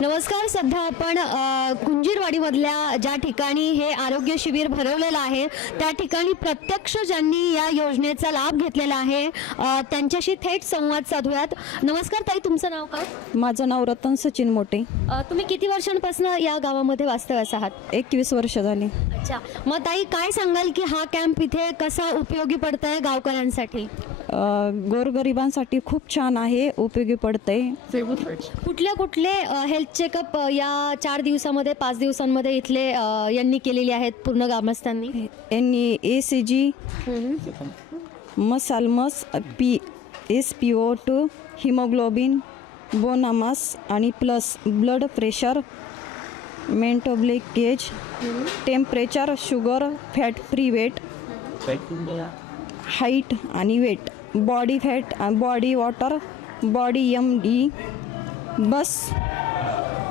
नमस्कार. सध्या आपण कुंजीरवाडीमधल्या ज्या ठिकाणी हे आरोग्य शिबिर भरवलेलं आहे त्या ठिकाणी प्रत्यक्ष ज्यांनी या योजनेचा लाभ घेतलेला आहे त्यांच्याशी थेट संवाद साधूयात. नमस्कार ताई, तुमचं नाव काय? माझं नाव रतन सचिन मोटे. तुम्ही किती वर्षांपासून या गावामध्ये वास्तव्यास आहात? 21 वर्ष झाली. अच्छा, मग ताई काय सांगाल की हा कॅम्प इथे कसा उपयोगी पडतंय गावकऱ्यांसाठी? गोरगरिबांसाठी खूप छान आहे, उपयोगी पडतंय. कुठले हेल्थ चेकअप या 4 दिवसामध्ये 5 दिवसांमध्ये इथले यांनी केलेली आहेत पूर्ण ग्रामस्थांनी? यांनी ECG, मसालमस, SpO2, हिमोग्लोबिन, बोनामास आणि pulse blood pressure, metabolic age, temperature, sugar, fat free weight, height आणि weight, body fat, body water, body MD, बस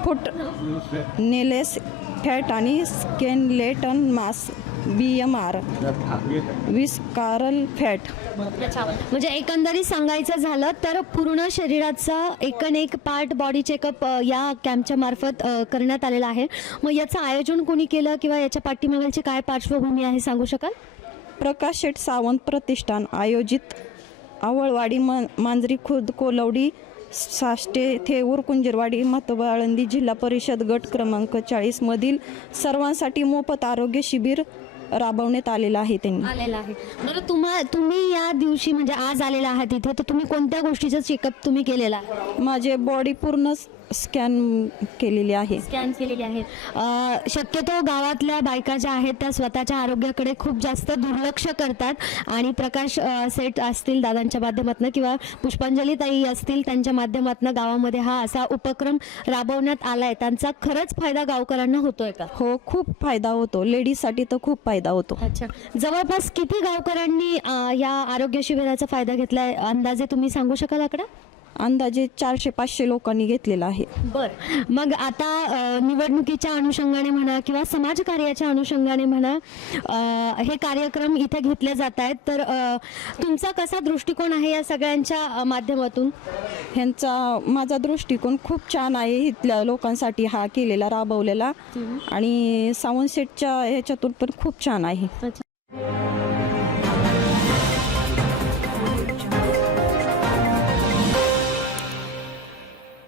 फूट नेलेस फॅट आणि skeleton mass, BMR, visceral fat. अच्छा, म्हणजे एकंदरीत सांगायचं झालं तर पूर्ण शरीराचा एक पार्ट बॉडी चेकअप या कॅम्पच्या मार्फत करण्यात आलेला आहे. मग याचं आयोजन कोणी केलं किंवा याच्या पाठीमागची काय पार्श्वभूमी आहे सांगू शकाल? प्रकाश शेठ सावंत प्रतिष्ठान आयोजित आवळवाडी, मांजरी खुर्द, कोलवडी, साष्टे, थेऊर, कुंजीरवाडी, महतोबा, आळंदी जिल्हा परिषद गट क्रमांक 40 मधील सर्वांसाठी मोफत आरोग्य शिबिर राबवण्यात आलेलं आहे. त्यांनी आलेला आहे. बरं, तुम्ही या दिवशी म्हणजे आज आलेला आहात इथे, तर तुम्ही कोणत्या गोष्टीचं चेकअप तुम्ही केलेला आहे? माझे बॉडी पूर्ण स्कॅन केलेली आहे. स्कॅन केलेली आहे. शक्यतो गावातल्या बायका ज्या आहेत त्या स्वतःच्या आरोग्याकडे खूप जास्त दुर्लक्ष करतात आणि प्रकाश सेठ असतील दादांच्या माध्यमातून किंवा पुष्पांजली ताई असतील त्यांच्या माध्यमातून गावामध्ये हा असा उपक्रम राबवण्यात आलाय. त्यांचा खरंच फायदा गावकऱ्यांना होतोय का? हो, खूप फायदा होतो. लेडीजसाठी तर खूप फायदा होतो. अच्छा, जवळपास किती गावकऱ्यांनी या आरोग्य शिबिराचा फायदा घेतलाय अंदाजे तुम्ही सांगू शकाल आकडा? अंदाजे 400-500 लोकांनी घेतलेला आहे. बरं, मग आता निवडणुकीच्या अनुषंगाने म्हणा किंवा समाजकार्याच्या अनुषंगाने म्हणा हे कार्यक्रम इथे घेतले जात आहेत, तर तुमचा कसा दृष्टिकोन आहे या सगळ्यांच्या माध्यमातून? माझा दृष्टिकोन खूप छान आहे. इथल्या लोकांसाठी हा केलेला राबवलेला आणि सावंत शेठच्या ह्याच्यातून पण खूप छान आहे.